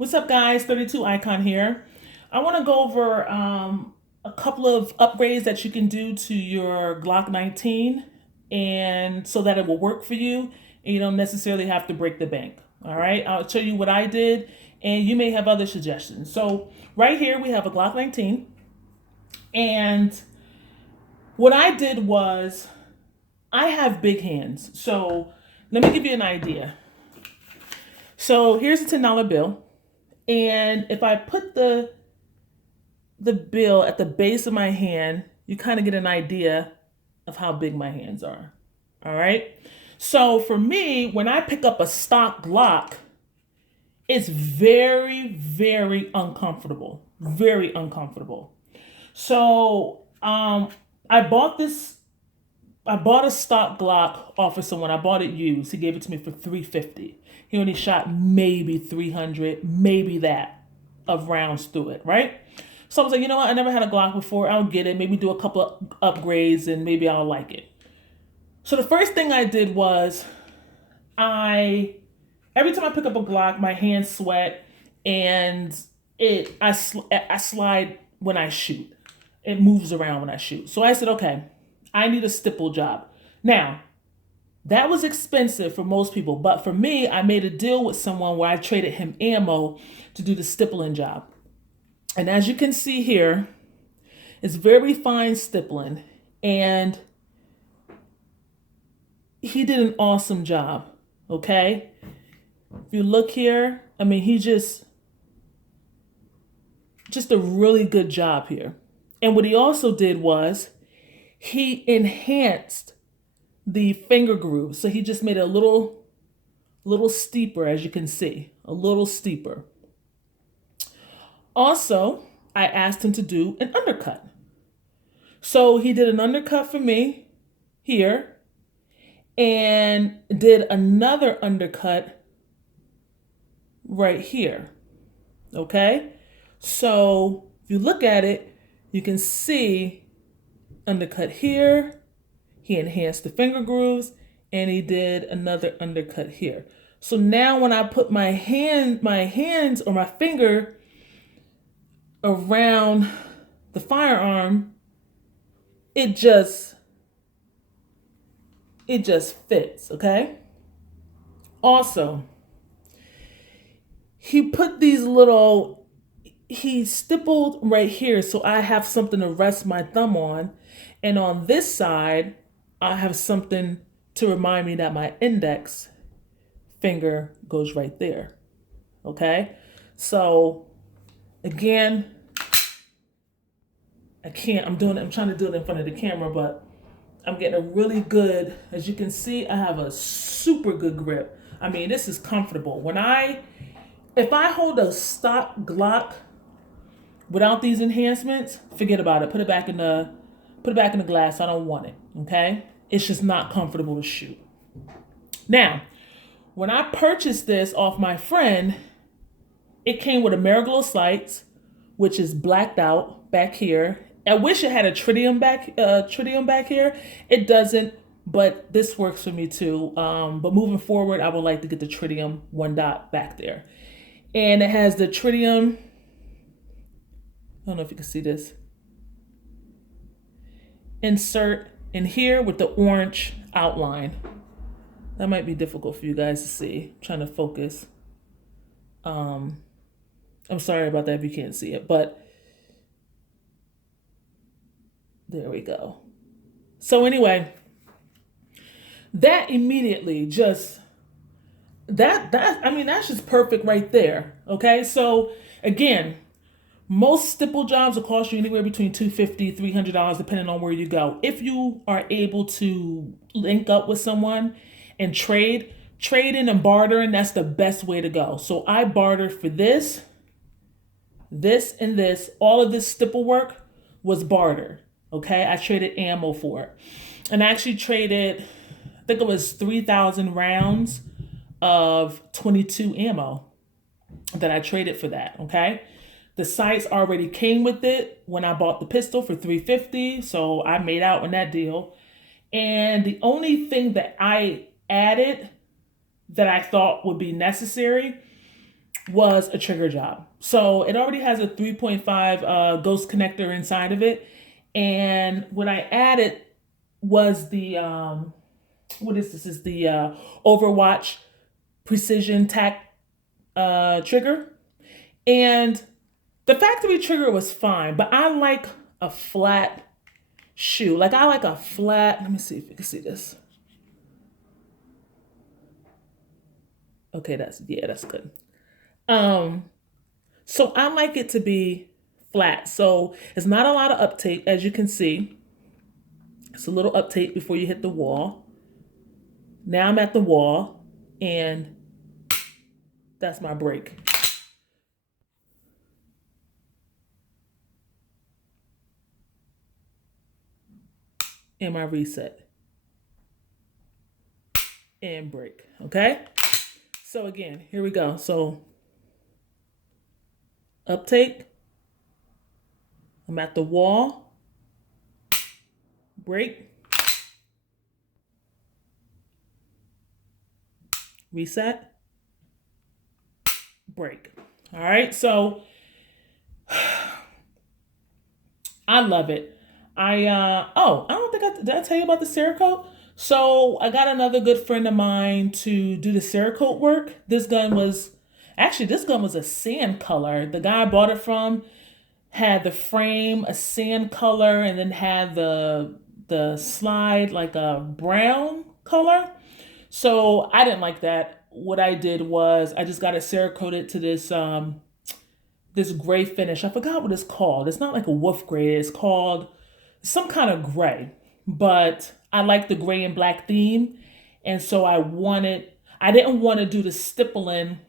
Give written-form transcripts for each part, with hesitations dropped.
What's up, guys? 32 Icon here. I want to go over a couple of upgrades that you can do to your Glock 19 and so that it will work for you and you don't necessarily have to break the bank. All right, I'll tell you what I did and you may have other suggestions. So, right here we have a Glock 19, and what I did was I have big hands. So, let me give you an idea. So, here's a $10 bill. And if I put the bill at the base of my hand, you kind of get an idea of how big my hands are. All right. So for me, when I pick up a stock Glock, it's very, very uncomfortable. Very uncomfortable. So I bought this. I bought a stock Glock off of someone. I bought it used. He gave it to me for $350. He only shot maybe 300, maybe that of rounds through it, right? So I was like, you know what? I never had a Glock before. I'll get it. Maybe do a couple of upgrades and maybe I'll like it. So the first thing I did was every time I pick up a Glock, my hands sweat and I slide when I shoot. It moves around when I shoot. So I said, okay, I need a stipple job. Now, that was expensive for most people, but for me, I made a deal with someone where I traded him ammo to do the stippling job. And as you can see here, it's very fine stippling, and he did an awesome job, okay? If you look here, I mean, he just a really good job here. And what he also did was he enhanced the finger groove. So he just made it a little steeper, as you can see, a little steeper. Also, I asked him to do an undercut. So he did an undercut for me here and did another undercut right here. Okay? So if you look at it, you can see undercut here. He enhanced the finger grooves and he did another undercut here. So now when I put my hands or my finger around the firearm, it just fits, okay? Also, he stippled right here so I have something to rest my thumb on, and on this side I have something to remind me that my index finger goes right there. Okay? So again, I'm trying to do it in front of the camera, but I'm getting a really good, as you can see, I have a super good grip. I mean, this is comfortable. If I hold a stock Glock without these enhancements, forget about it. Put it back in the glass. I don't want it. Okay? It's just not comfortable to shoot. Now, when I purchased this off my friend, it came with a Mariglow sights, which is blacked out back here. I wish it had a tritium back here. It doesn't, but this works for me too. But moving forward, I would like to get the tritium one dot back there. And it has the tritium. I don't know if you can see this. Insert in here with the orange outline. That might be difficult for you guys to see. I'm trying to focus. I'm sorry about that if you can't see it, but there we go. So anyway, that immediately just that's just perfect right there. Okay, so again, most stipple jobs will cost you anywhere between $250, $300, depending on where you go. If you are able to link up with someone and trading and bartering, that's the best way to go. So I bartered for this, and this. All of this stipple work was barter. Okay, I traded ammo for it. And I actually traded, I think it was 3,000 rounds of 22 ammo that I traded for that. Okay. The sights already came with it when I bought the pistol for $350, so I made out on that deal. And the only thing that I added that I thought would be necessary was a trigger job. So it already has a 3.5 ghost connector inside of it. And what I added was the, what is this? Is the Overwatch precision tack trigger. And the factory trigger was fine, but I like a flat shoe. Like I like a flat, let me see if you can see this. Okay, that's good. Um, so I like it to be flat. So it's not a lot of uptake, as you can see. It's a little uptake before you hit the wall. Now I'm at the wall, and that's my break and my reset and break. Okay? So again, here we go. So uptake, I'm at the wall, break, reset, break. All right, so I love it. I don't think did I tell you about the Cerakote? So I got another good friend of mine to do the Cerakote work. This gun was a sand color. The guy I bought it from had the frame a sand color and then had the slide like a brown color. So I didn't like that. What I did was I just got it Cerakoted to this gray finish. I forgot what it's called. It's not like a wolf gray. It's called some kind of gray. But I like the gray and black theme. And so I didn't want to do the stippling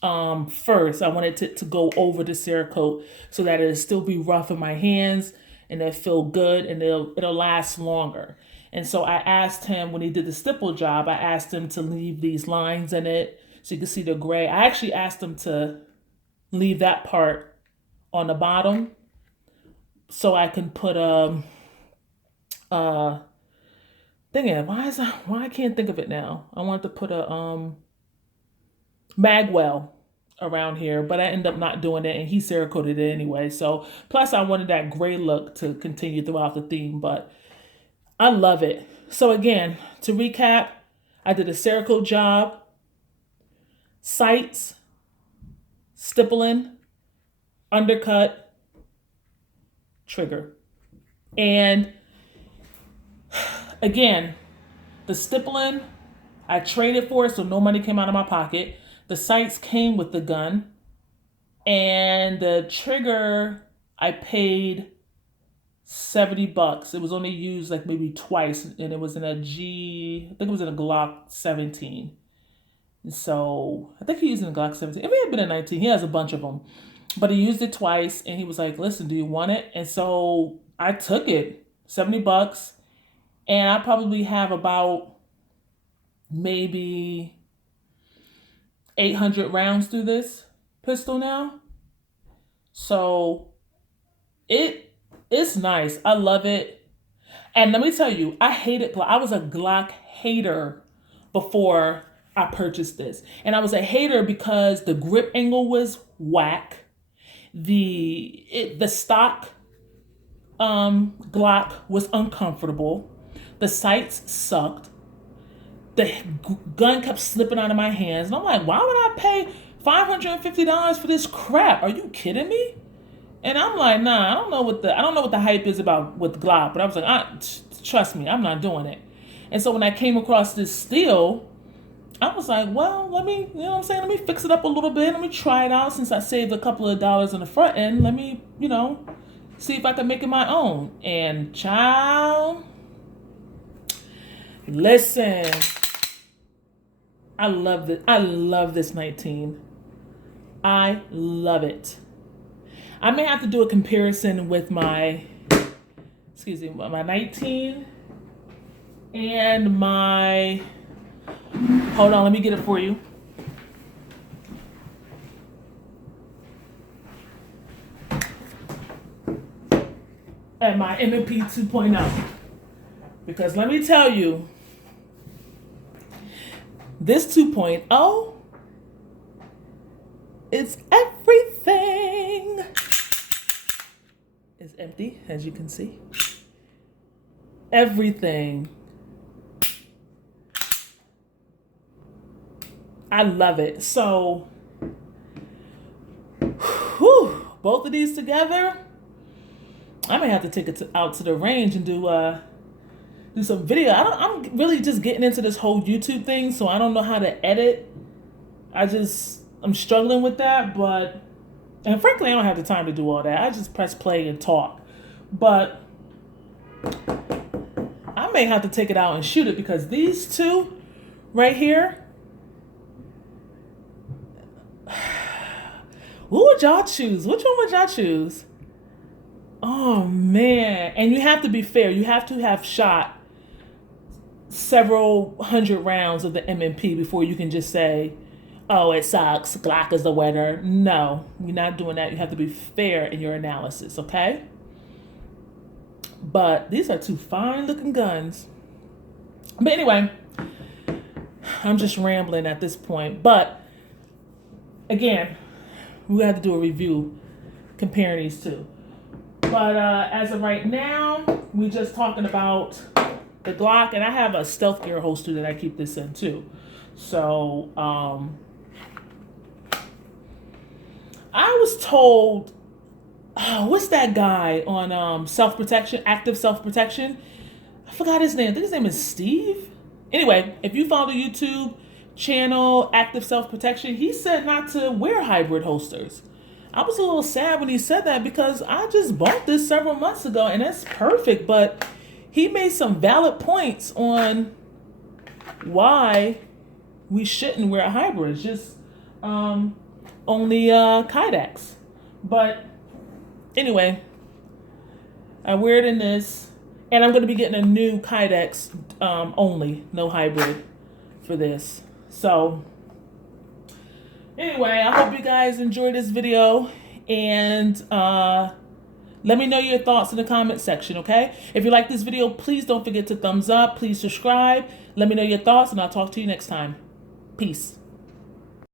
first. I wanted to go over the Cerakote so that it'll still be rough in my hands and it'll feel good and it'll last longer. And so I asked him when he did the stipple job, I asked him to leave these lines in it so you can see the gray. I actually asked him to leave that part on the bottom so I can put uh thing in. Why I can't think of it now. I wanted to put a magwell around here, but I ended up not doing it and he Cerakoted it anyway. So plus I wanted that gray look to continue throughout the theme, but I love it. So again, to recap, I did a Cerakote job, sights, stippling, undercut, trigger. And again, the stippling, I traded for it, so no money came out of my pocket. The sights came with the gun. And the trigger, I paid $70. It was only used like maybe twice, and it was in a I think it was in a Glock 17. So I think he used it in a Glock 17. It may have been a 19. He has a bunch of them. But he used it twice, and he was like, listen, do you want it? And so I took it, $70. And I probably have about maybe 800 rounds through this pistol now. So it's nice. I love it. And let me tell you, I hated Glock. I was a Glock hater before I purchased this. And I was a hater because the grip angle was whack. The stock Glock was uncomfortable. The sights sucked. The gun kept slipping out of my hands. And I'm like, why would I pay $550 for this crap? Are you kidding me? And I'm like, nah, I don't know what the hype is about with Glock, but I was like, trust me, I'm not doing it. And so when I came across this steel, I was like, well, let me, you know what I'm saying? Let me fix it up a little bit. Let me try it out since I saved a couple of dollars on the front end. Let me, see if I can make it my own. And child, listen, I love it. I love this 19. I love it. I may have to do a comparison with my 19 and my, hold on, let me get it for you. And my M&P 2.0. Because let me tell you, this 2.0 It's everything. It's empty, as you can see. Everything. I love it. So, whew, both of these together, I may have to take it out to the range and do some video. I'm really just getting into this whole YouTube thing, so I don't know how to edit. I'm struggling with that, and frankly, I don't have the time to do all that. I just press play and talk. But I may have to take it out and shoot it, because these two right here, who would y'all choose? Which one would y'all choose? Oh man. And you have to be fair. You have to have shot several hundred rounds of the M&P before you can just say, oh, it sucks, Glock is the winner. No, you're not doing that. You have to be fair in your analysis, okay? But these are two fine looking guns. But anyway, I'm just rambling at this point. But again, we have to do a review comparing these two. But as of right now, we're just talking about the Glock, and I have a stealth gear holster that I keep this in too. So I was told, what's that guy on self-protection, active self-protection? I forgot his name. I think his name is Steve. Anyway, if you follow the YouTube channel, Active Self-Protection, he said not to wear hybrid holsters. I was a little sad when he said that, because I just bought this several months ago and it's perfect, but he made some valid points on why we shouldn't wear hybrids, just only Kydex. But anyway, I wear it in this, and I'm going to be getting a new Kydex only, no hybrid for this. So anyway, I hope you guys enjoyed this video, and let me know your thoughts in the comment section, okay? If you like this video, please don't forget to thumbs up. Please subscribe. Let me know your thoughts, and I'll talk to you next time. Peace.